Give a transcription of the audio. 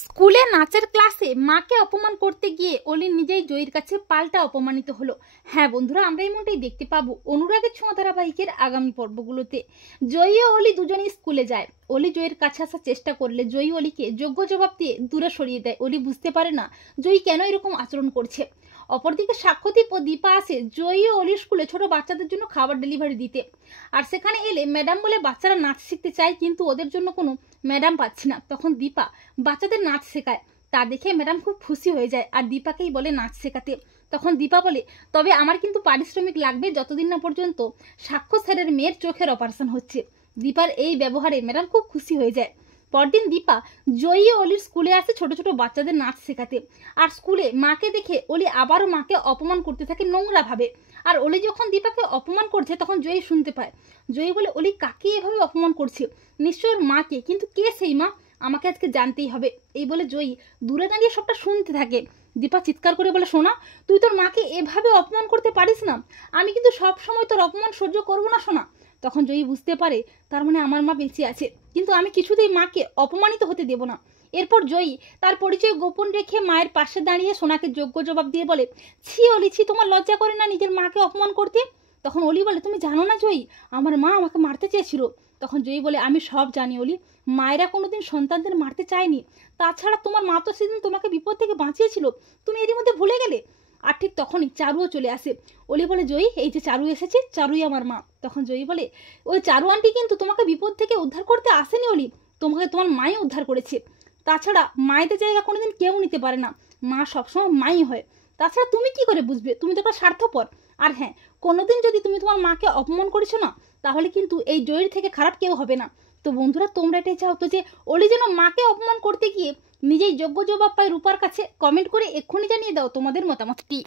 স্কুলে নাচের ক্লাসে মাকে অপমান করতে গিয়ে অলি নিজেই জয়ীর কাছে পাল্টা অপমানিত হলো। হ্যাঁ বন্ধুরা, আমরা এমনটাই দেখতে পাবো অনুরাগের ছোঁয়া ধারাবাহিকের আগামী পর্বগুলোতে। জয়ী ও অলি দুজনেই স্কুলে যায়। অলি জয়ীর কাছে আসার চেষ্টা করলে জয়ী অলিকে যোগ্য জবাব দিয়ে দূরে সরিয়ে দেয়। অলি বুঝতে পারে না জয়ী কেন এরকম আচরণ করছে। অপরদিকে সাক্ষ্যদীপ ও দীপা আসে জয়ী ও অলির স্কুলে ছোট বাচ্চাদের জন্য খাবার ডেলিভারি দিতে। আর সেখানে এলে ম্যাডাম বলে বাচ্চারা নাচ শিখতে চায়, কিন্তু ওদের জন্য কোনো ম্যাডাম পাচ্ছি না। তখন দীপা বাচ্চাদের নাচ শেখায়, তা দেখে ম্যাডাম খুব খুশি হয়ে যায় আর দীপাকেই বলে নাচ শেখাতে। তখন দীপা বলে, তবে আমার কিন্তু পারিশ্রমিক লাগবে যতদিন না পর্যন্ত সাক্ষ্য স্যারের মেয়ের চোখের অপারেশন হচ্ছে। দীপার এই ব্যবহারে ম্যাডাম খুব খুশি হয়ে যায়। পরদিন দীপা জয়ী অলির স্কুলে আসে ছোট ছোট বাচ্চাদের নাচ শেখাতে। আর স্কুলে মাকে দেখে অলি আবারও মাকে অপমান করতে থাকে নোংরা ভাবে। আর অলি যখন দীপাকে অপমান করছে তখন জয়ী শুনতে পায়। জয়ী বলে, অলি কাকে এভাবে অপমান করছে? নিশ্চয় মাকে, কিন্তু কে সেই মা? আমাকে আজকে জানতেই হবে। এই বলে জয়ী দূরে দাঁড়িয়ে সবটা শুনতে থাকে। দীপা চিৎকার করে বলে, সোনা, তুই তোর মাকে এভাবে অপমান করতে পারিস না। আমি কিন্তু সব সময় তোর অপমান সহ্য করবো না সোনা। তখন জয়ী বুঝতে পারে তার মানে আমার মা বেঁচে আছে, কিন্তু আমি কিছুতেই মাকে অপমানিত হতে দেব না। এরপর জয়ী তার পরিচয় গোপন রেখে মায়ের পাশে দাঁড়িয়ে সোনাকে যোগ্য জবাব দিয়ে বলে, ছি অলি, ছি, তোমার লজ্জা করে না নিজের মাকে অপমান করতে? তখন অলি বলে, তুমি জানো না জয়ী, আমার মা আমাকে মারতে চেয়েছিল। তখন জয়ী বলে, আমি সব জানি অলি, মায়েরা কোনোদিন সন্তানদের মারতে চায়নি। তাছাড়া তোমার মা তো সেদিন তোমাকে বিপদ থেকে বাঁচিয়েছিল, তুমি এরই মধ্যে ভুলে গেলে? আর ঠিক তখনই চারুও চলে আসে। অলি বলে, জয়ী, এই যে চারু এসেছে, চারুই আমার মা। তখন জয়ী বলে, ওই চারু আন্টি কিন্তু তোমাকে বিপদ থেকে উদ্ধার করতে আসেনি অলি, তোমাকে তোমার মাই উদ্ধার করেছে। তাছাড়া মায়েদের জায়গা কোনোদিন কেউ নিতে পারে না, মা সবসময় মাই হয়। তাছাড়া তুমি কি করে বুঝবে? তুমি তো একটা স্বার্থপর। আর হ্যাঁ, কোনোদিন যদি তুমি তোমার মাকে অপমান করেছো না, তাহলে কিন্তু এই জয়ীর থেকে খারাপ কেউ হবে না। তো বন্ধুরা, তোমরা এটাই চাও তো যে অলি যেন মাকে অপমান করতে গিয়ে নিজেই যোগ্য জবাব পায় রূপার কাছে? কমেন্ট করে এক্ষুনি জানিয়ে দাও তোমাদের মতামতটি।